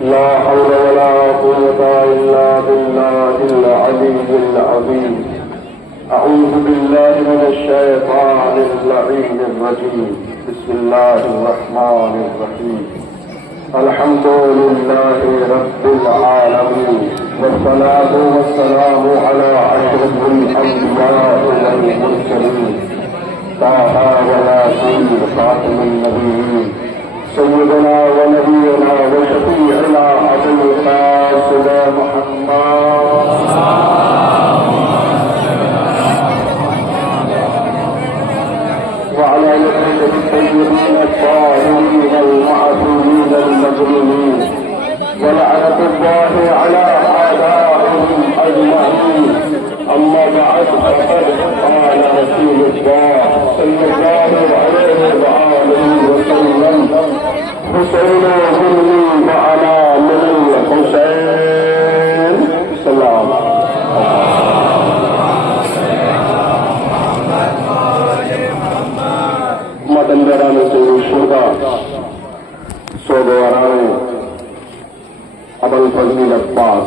لا حول ولا قوة إلا بالله العلي العظيم. أعوذ بالله من الشيطان اللعين الرجيم. بسم الله الرحمن الرحيم. الحمد لله رب العالمين، والصلاة والسلام على أشرف الأنبياء والمرسلين، طه وياسين خاتم النبيين، سيدنا ونبينا وشفيعنا أبو القاسم محمد وعلى آله الطيبين الطاهرين المعصومين المظلومين، ولعنة الله على أعدائهم أجمعين. أما بعد، فقد قال رسول الله صلى الله عليه وآله وسلم: حسين مني وأنا من الحسين. سلام. مدندران سے شردا سوگواران ابو الفضل عباس،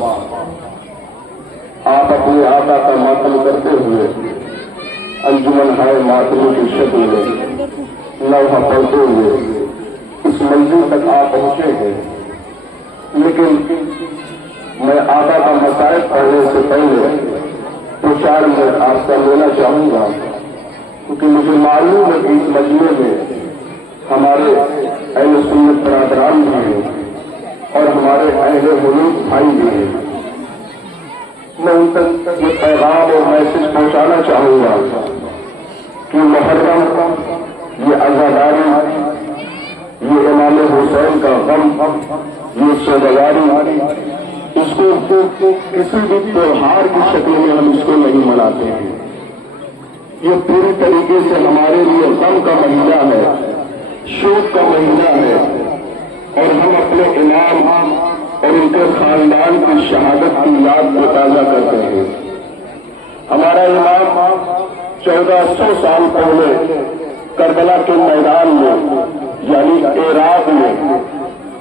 آپ اپنے آقا کا ماتم کرتے ہوئے انجمن ہے ماتم کی شکل میں لوحہ پڑھتے ہوئے اس منزل تک آپ پہنچے ہیں، لیکن میں آقا کا مسائل پڑھنے سے پہلے دو چار منٹ آپ کا لینا چاہوں گا، کیونکہ مجھے معلوم ہے کہ اس مجمع میں ہمارے اہل سنت برادران بھی ہیں اور ہمارے اہل ملوک بھائی بھی ہیں۔ میں ان تک یہ پیغام اور میسج پہنچانا چاہوں گا کہ محرم، یہ عزاداری، یہ امام حسین کا غم، یہ سوگواری، اس کو کسی بھی تہوار کی شکل میں ہم اس کو نہیں مناتے ہیں۔ یہ پوری طریقے سے ہمارے لیے غم کا مہینہ ہے، شوق کا مہینہ ہے، اور ہم اپنے امام اور ان کے خاندان کی شہادت کی یاد کو تازہ کرتے ہیں۔ ہمارا امام 1400 سال پہلے کربلا کے میدان میں، یعنی عراق میں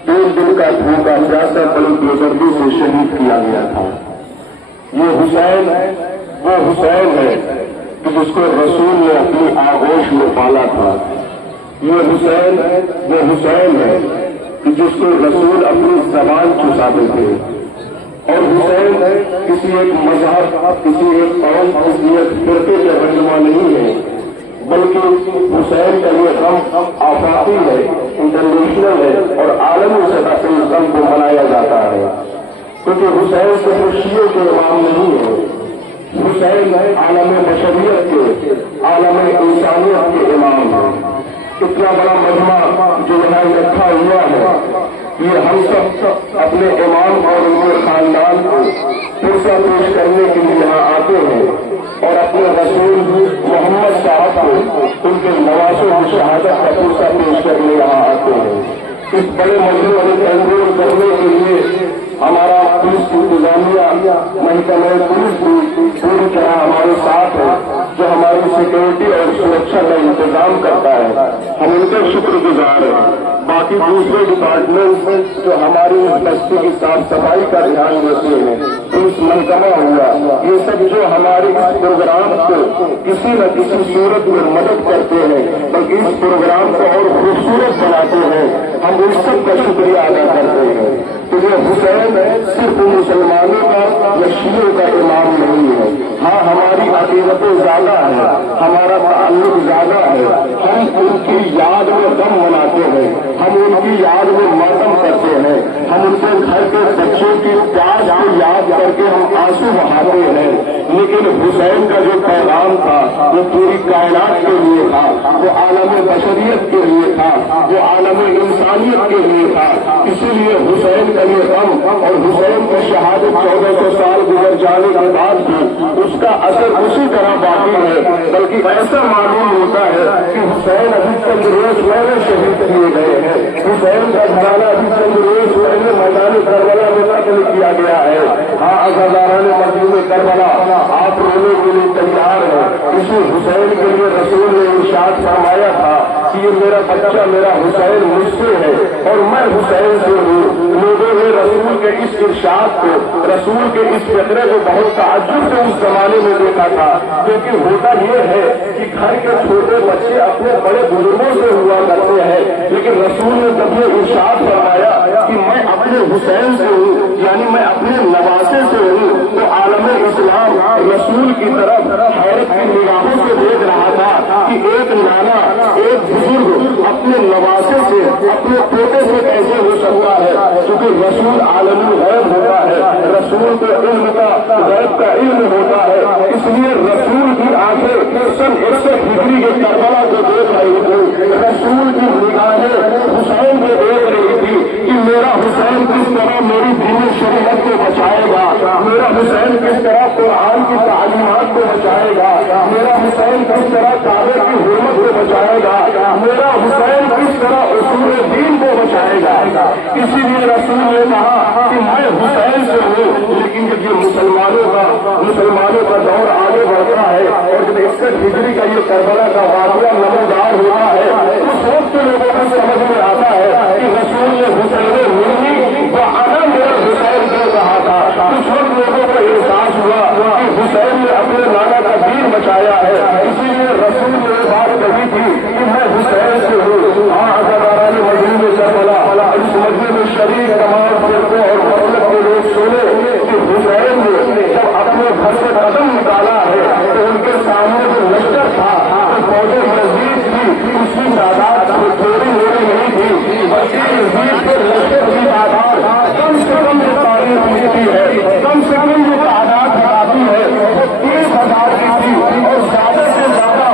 3 دن کا بھوکا پیاسا بڑی بےدردی سے شہید کیا گیا تھا۔ یہ حسین وہ حسین ہے کہ جس کو رسول نے اپنی آغوش میں پالا تھا۔ یہ حسین وہ حسین ہے کہ جس کو رسول اپنی زبان چساتے تھے، اور حسین کسی ایک مذہب، کسی ایک قوم، کسی ایک فرقے کے رہنما نہیں ہے، بلکہ حسین کا یہ غم آفاقی ہے، انٹرنیشنل ہے، اور عالمی سطح سے اس غم کو منایا جاتا ہے، کیونکہ حسین صرف شیعہ کے امام نہیں ہے، حسین عالم بشریت کے، عالم انسانیت کے امام ہیں۔ اتنا بڑا مجمع جو یہاں رکھا ہوا ہے، یہ ہم سب اپنے امام اور ان کے خاندان کو پرسہ پیش کرنے کے لیے یہاں آتے ہیں، اور اپنے رسول محمد صاحب کو ان کے نوازوں کی شہادت کا پرسہ پیش کرنے یہاں آتے ہیں۔ اس بڑے مجمع کو کنٹرول کرنے کے لیے ہمارا پولیس کی انتظامیہ، محکمہ پولیس بھی پوری طرح ہمارے ساتھ ہے، جو ہماری سیکورٹی اور سرکشا کا انتظام کرتا ہے، ہم ان کے شکر گزار ہیں۔ باقی دوسرے ڈپارٹمنٹ جو ہماری بستی کی صاف صفائی کا دھیان دیتے ہیں، پولیس محکمہ ہوا، یہ سب جو ہمارے اس پروگرام کو کسی نہ کسی صورت میں مدد کرتے ہیں، بلکہ اس پروگرام کو اور خوبصورت بناتے ہیں، ہم ان سب کا شکریہ ادا کرتے ہیں۔ تو یہ حسین صرف مسلمانوں کا یا شیعوں کا امام نہیں ہے، ہاں ہماری عقیدت زیادہ ہے، ہمارا تعلق زیادہ ہے، ہم ان کی یاد میں غم مناتے ہیں، ہم ان کی یاد میں ماتم کرتے ہیں، ہم ان کے گھر کے بچوں کی پیاس کو یاد کر کے ہم آنسو بہاتے ہیں، لیکن حسین کا جو پیغام تھا وہ پوری کائنات کے لیے تھا، وہ عالم بشریت کے لیے تھا، وہ عالم انسانیت کے لیے تھا۔ اسی لیے حسین کا یہ غم اور حسین کی شہادت 1400 سال گزر جانے کے بعد بھی اس کا اثر اسی طرح باقی ہے، بلکہ ایسا معلوم ہوتا ہے کہ حسین ابھی چند روز پہلے شہید کیے گئے ہیں، حسین کا گھرانہ ابھی چند روز پہلے میدان کربلا میں قتل کیا گیا ہے۔ ہاں عزاداران مدینہ کربلا، آپ رونے کے لیے تیار ہیں۔ اسی حسین کے لیے رسول نے ارشاد فرمایا تھا کہ یہ میرا بچہ میرا حسین مجھ سے ہے اور میں حسین سے ہوں۔ لوگوں نے ارشاد کو، رسول کے اس فقرے کو بہت تعجب سے اس زمانے میں دیکھا تھا، کیونکہ ہوتا یہ ہے کہ گھر کے چھوٹے بچے اپنے بڑے بزرگوں سے ہوا کرتے ہیں، لیکن رسول نے جب یہ ارشاد فرمایا کہ میں اپنے حسین سے ہوں، یعنی میں اپنے نواسے سے ہوں، تو عالم اسلام رسول کی طرف حیرت کی نگاہوں سے دیکھ رہا تھا کہ ایک نانا، ایک بزرگ اپنے نواسے سے، اپنے پوتے سے کیسے ہو سکتا ہے، کیونکہ رسول عالم الغیب ہوتا ہے، رسول کے علم کا، غیب کا علم ہوتا ہے، اس لیے رسول کی آنکھیں سن 61 ہجری کے کربلا کو دیکھ رہی تھی، رسول کی نگاہیں حسین کو دیکھ رہی تھی کہ میرا حسین کس طرح میری دین شریعت کو بچائے گا، میرا حسین کس طرح قرآن کی تعلیمات کو بچائے گا، میرا حسین کس طرح کعبے کی حرمت کو بچائے گا، میرا حسین کس طرح اصول دین کو بچائے گا۔ اسی لیے رسول نے کہا کہ میں حسین سے ہوں، لیکن جب یہ مسلمانوں کا دور آگے بڑھتا ہے اور جب 61 ہجری کا یہ کربلا کا واقعہ نمودار ہوا ہے، اس وقت لوگوں کو سمجھ میں آتا ہے کہ رسول نے حسین ملنی وہ آنا میرا حسین کر رہا تھا، اس وقت لوگوں کو احساس ہوا کہ حسین نے اپنے نانا کا دین بچایا ہے، اسی لیے رسول نے یہ بات کہی تھی کہ میں حسین سے ہوں۔ ہاں عزاداران مجلس میں کربلا، اس مجلس میں شریک تمام فرقوں اور مذہب کے لوگ سنے کہ حسین نے جب اپنے گھر سے قدم نکالا ہے تو ان کے سامنے جو لشکر تھا، جو فوجیں مزید تھی، اس کی تعداد تھوڑی موڑی نہیں تھی، بلکہ یزید کے لشکر کی تعداد کم سے کم جو تاریخ ملتی ہے، کم سے کم جو تعداد آتی ہے وہ 30,000 کی تھی، اور زیادہ سے زیادہ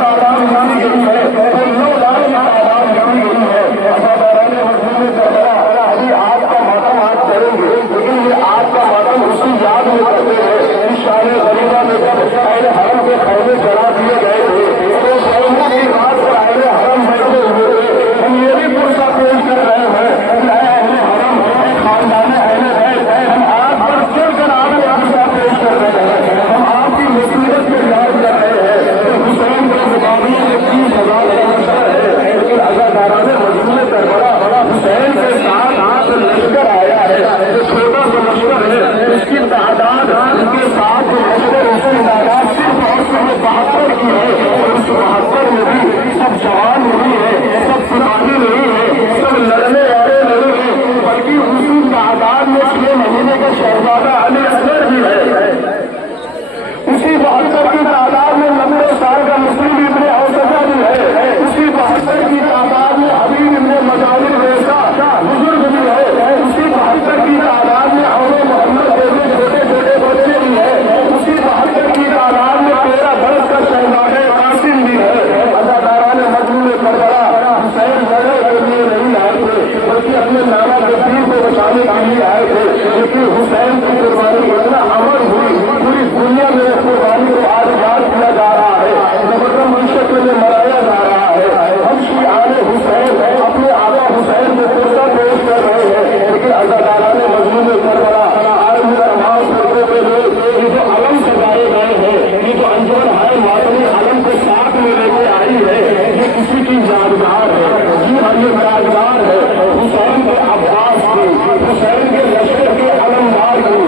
تعداد مانی گئی ہے وہ 9,000 کی تعداد مانی گئی ہے۔ عزاداران مجلس میں کربلا، ابھی آج کا ماتم آج کریں گے، لیکن یہ آج کا ماتم اسی یاد میں کرتے ہیں کہ شان غریبہ میں جب اہل حرم کے خیمے جلا دیے گئے تھے تو خیموں کی رات پر اہل حرم بیٹھے ہوئے تھے۔ ہم یہ بھی پرسہ پیش کر رہے ہیں کہ اے اہل حرم، اے خاندان اہل بیت، ہم آپ پر چڑھ کر آپ کو پرسہ پیش کر رہے ہیں، ہم آپ کی مصیبت میں یاد کر رہے ہیں کہ حسین کے مقابلے میں 30,000 کا لشکر ہے، لیکن عزاداران مجلس کربلا حسین کے ساتھ لشکر آیا ہے، جو چھوٹا سا لشکر ہے اس کی تعداد، اس کے ساتھ جو لشکر اس کی تعداد صرف اور صرف 72 کی ہے، اور اس 72 میں بھی سب جوان نہیں ہے، سب سپاہی نہیں ہے، سب لڑنے والے نہیں ہیں، بلکہ اسی تعداد میں 6 مہینے کا شہزادہ علی اصغر بھی ہے، اسی 72 کی تعداد میں 90 سال کا مسلم ابن اوسطہ بھی ہے، اسی 72 کی تعداد میں حبیب ابن مجالد جیسا بزرگ بھی ہے، اسی 72 کی تعداد میں اور محمد جیسے چھوٹے چھوٹے بچے بھی ہیں، اسی 72 کی تعداد میں 13 برس کا شہزادہ قاسم بھی ہے۔ عزاداران مجلس کربلا حسین لڑنے کے لیے نہیں آئے تھے، بلکہ اپنے نانا کے دین کو بچانے کے لیے آئے تھے، لیکن حسین کی قربانی اتنا امر ہوئی، پوری دنیا میں قربانی کو آج یاد کیا جا رہا ہے، مقدم کی شکل میں منایا جا رہا ہے۔ ہم شیعان حسین اپنے آقا حسین کو پرسہ پیش کر رہے ہیں، لیکن عزاداران مجلس کربلا آج تمام فرقوں کے لوگ یہ جو علم سجائے گئے ہیں، یہ جو انجمن ہے ماتمی علم کو ساتھ میں لے کے آئی ہے، یہ کسی کی یادگار ہے، جی ہاں یہ یادگار ہے حسین کے عباس کی، حسین کے لشکر کے علمدار کی،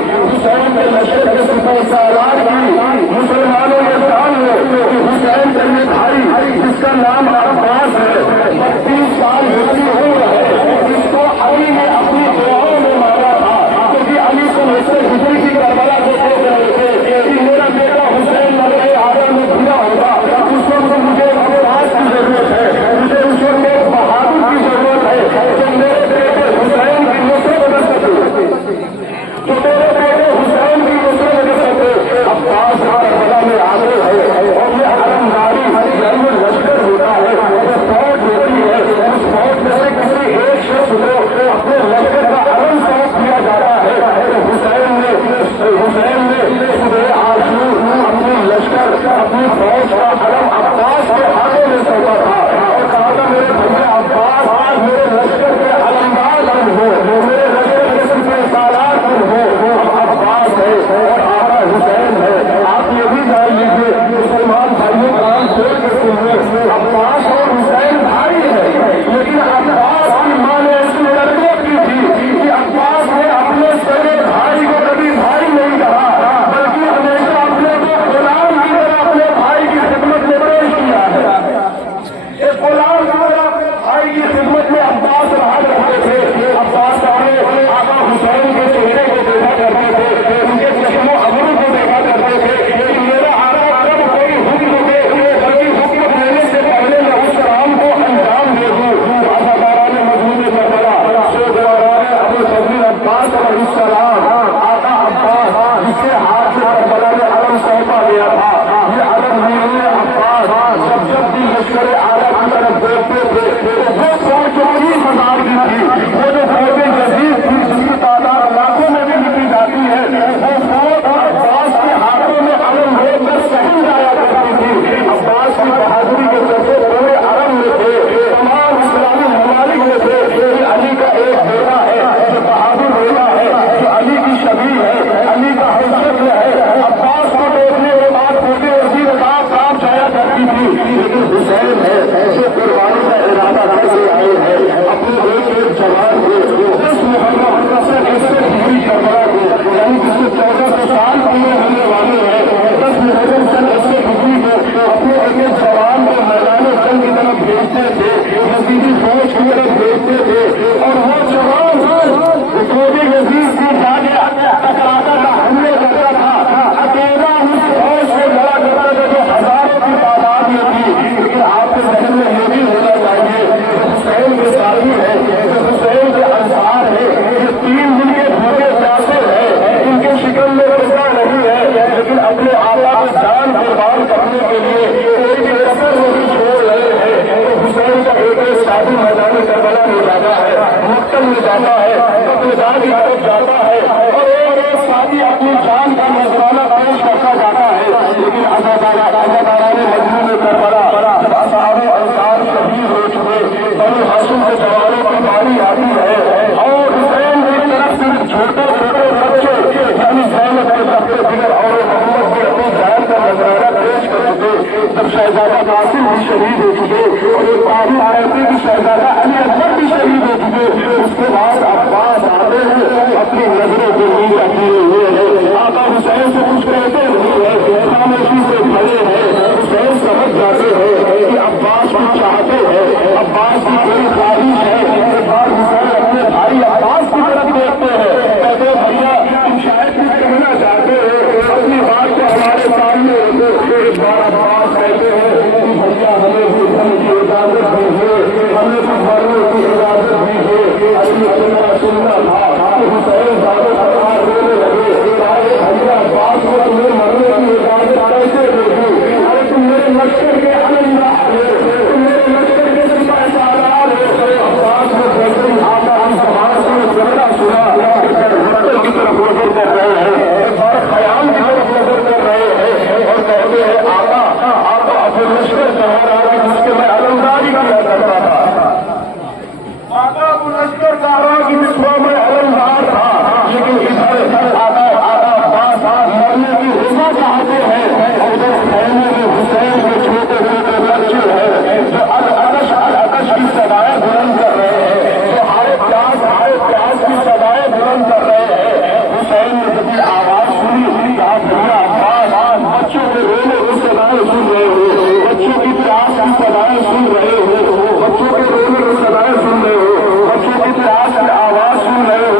قتلگاہ کی طرف جاتا ہے اور ایک ساتھی اپنی جان کا نذرانہ پیش کرتا جاتا ہے، لیکن عزاداران مجموع کربلا جب اصحاب انصار شہید ہو چکے، بنو ہاشم کے جوانوں کی باری آتی ہے اور حسین کی طرف صرف چھوٹے چھوٹے بچے یعنی زینب کے سب دیگر اور محمد بھی اپنی جان کا نذرانہ پیش کر چکے، جب شہزادہ قاسم بھی شہید ہو چکے اور ایک باقی آیتی بھی شہزادہ علی اکبر بھی شہید ہو چکے، اس کے بعد عباس آتے ہیں اپنی نظروں کو نیچا کیے ہوئے ہیں، آقا حسین سے کچھ کہتے ہیں، خاموشی سے کھڑے ہیں، حسین سمجھ جاتے ہیں کہ عباس بھی چاہتے ہیں، عباس کی بڑی خواہش ہے، ایک بار حسین اپنے بھائی عباس کی طرف دیکھتے ہیں، کہتے ہیں بھیا تم شاید کچھ کہنا چاہتے ہو، اپنی بات کو ہمارے سامنے رکھو۔ ایک بار عباس کہتے ہیں کہ بھیا ہمیں بھی گھر کی اجازت دیجیے، ہمیں بھی مرنے کی اجازت دیجیے، سننا تھا کہ حسین زیادہ سرکار رونے لگے، بھیا عباس کو تمہیں مرنے کی اجازت کیسے دے دی؟ ارے تم میرے لشکر کے علمدار ہو، تم میرے لشکر کے سپاہی سالار ہو۔ عباس کو کہتے ہیں آقا ہم تمہارا سنا ہوٹل کی طرف نظر کر رہے ہیں اور خیال کی طرف نظر کر رہے ہیں اور کہتے ہیں آقا آپ اپنے لشکر کہاں رہا جس کے میں علمداری کیا کرتا تھا، آقا ابو لشکر کہا رہا کہ جس کو میں علمدار تھا، لیکن ادھر آقا عباس مرنے کی رضا چاہتے ہیں اور ادھر خیمے میں حسین کے چھوٹے چھوٹے بچے ہیں جو العطش کی صدائیں بلند کر رہے ہیں، جو ہارے پیاس کی صدائیں بلند کر رہے ہیں۔ حسین نے جب آواز سنی کہا بھیا عباس بچوں کے رونے کی صدائیں سن رہے ہو، بچوں کی پیاس کی صدائیں سن رہے ہو، بچوں کے رونے کی صدائیں سن رہے ہو، بچوں کی پیاس کی آواز سن رہے ہو،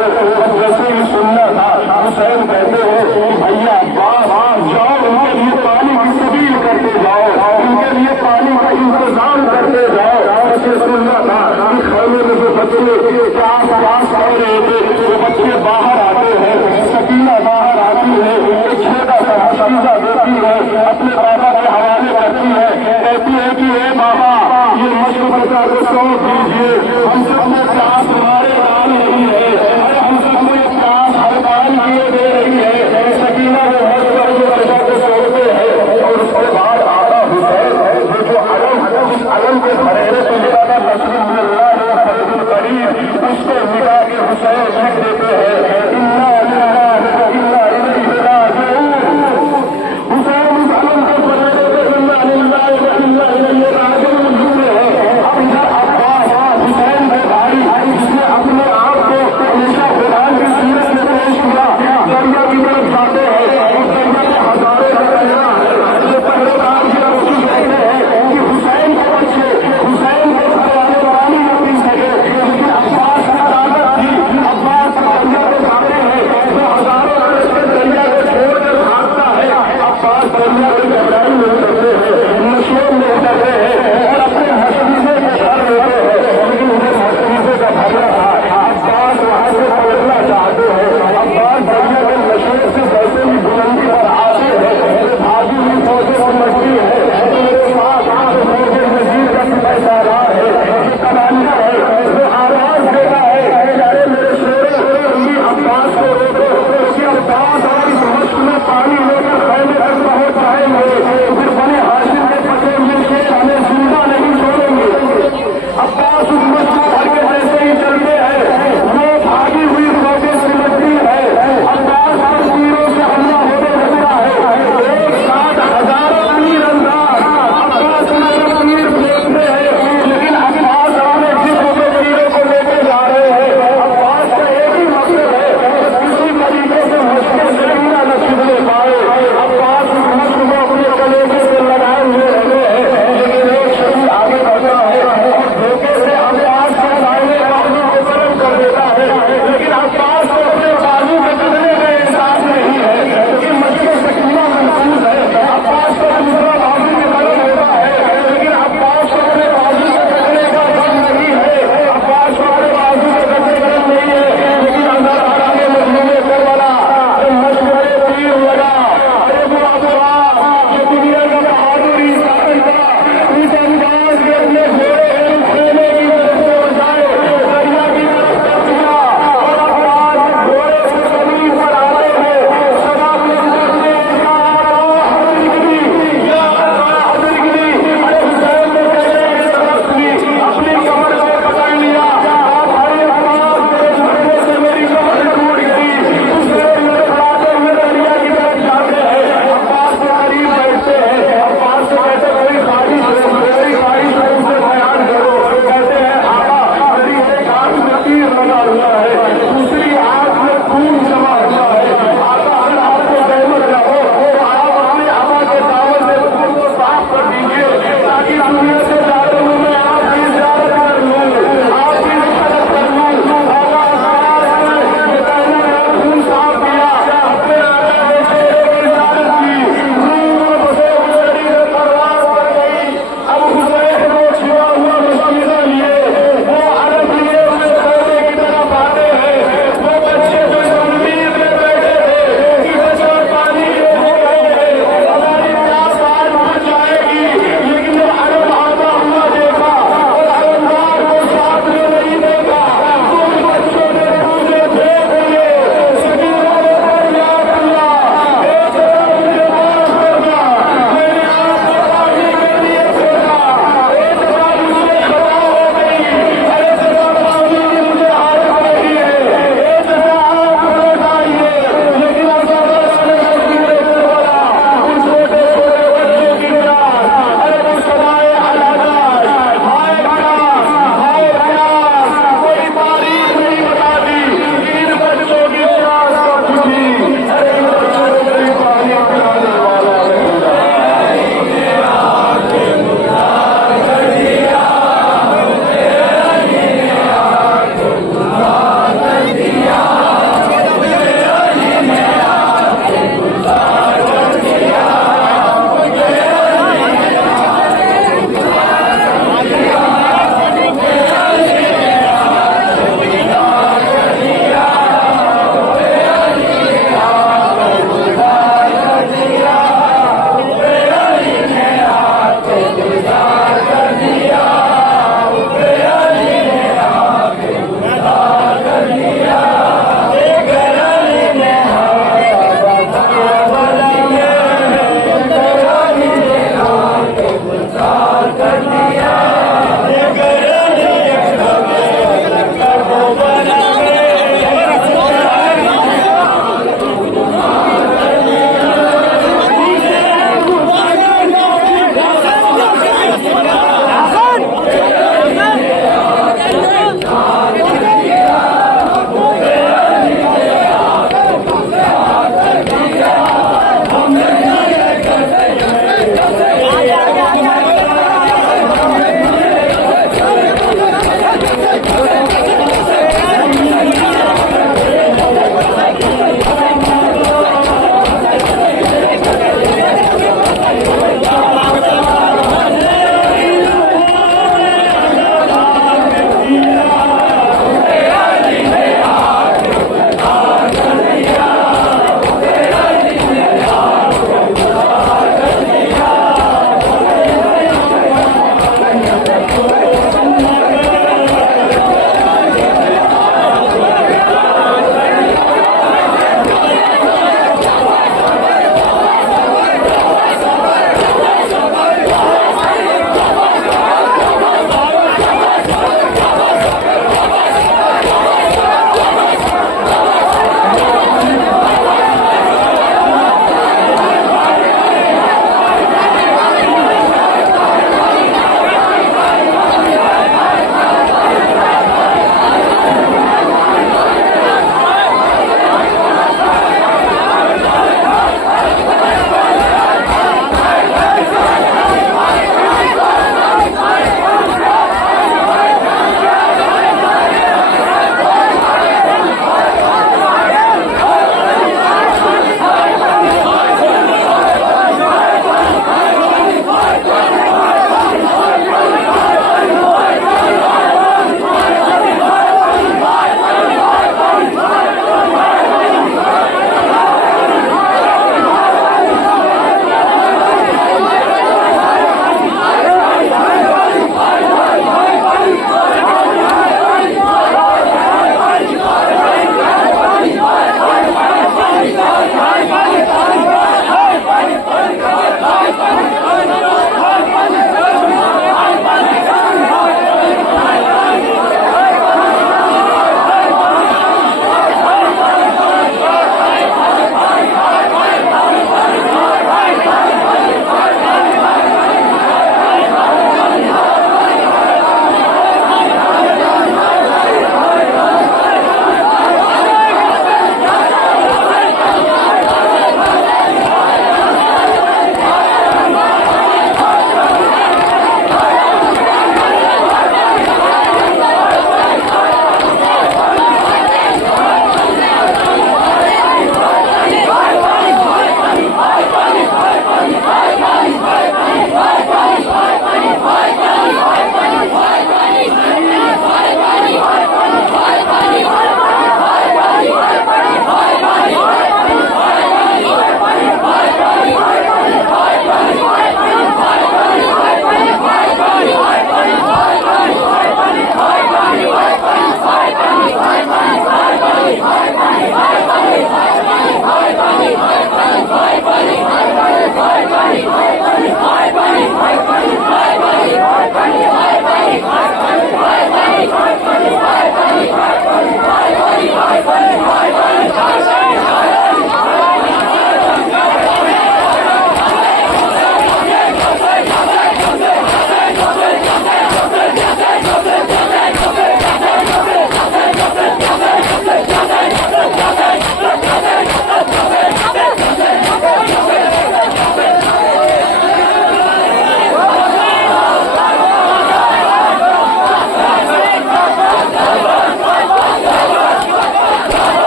جیسے ہی سننا تھا حسین کہتے ہیں کہ بھیا عباس جاؤ ان کے لیے پانی کی سبیل کرتے جاؤ، ان کے لیے پانی کا انتظام کرتے جاؤ۔ ایسے سننا تھا کہ خیمے میں جو بچے پیاس کر رہے تھے وہ بچے باہر آتے ہیں، سکینہ باہر آتی ہے، ایک چھوٹا سا حفیظہ دیتی ہے، اپنے بابا کے حوالے کرتی ہے، کہتی ہے کہ اے بابا یہ مشورہ کو سونپ دیجیے، ہم سب میں پیاس ہمارے ڈال رہی ہے، ہم سب میں پیاس ہڑتال کیے دے رہی ہے۔ سکینہ وہ مشورہ کو سونپتے ہیں اور اس کے بعد آقا حسین جو علم کے خریدے سے لکھا تھا تسلیم اللہ فرید القریب اس کو مٹا کے حسین لکھ دیتے ہیں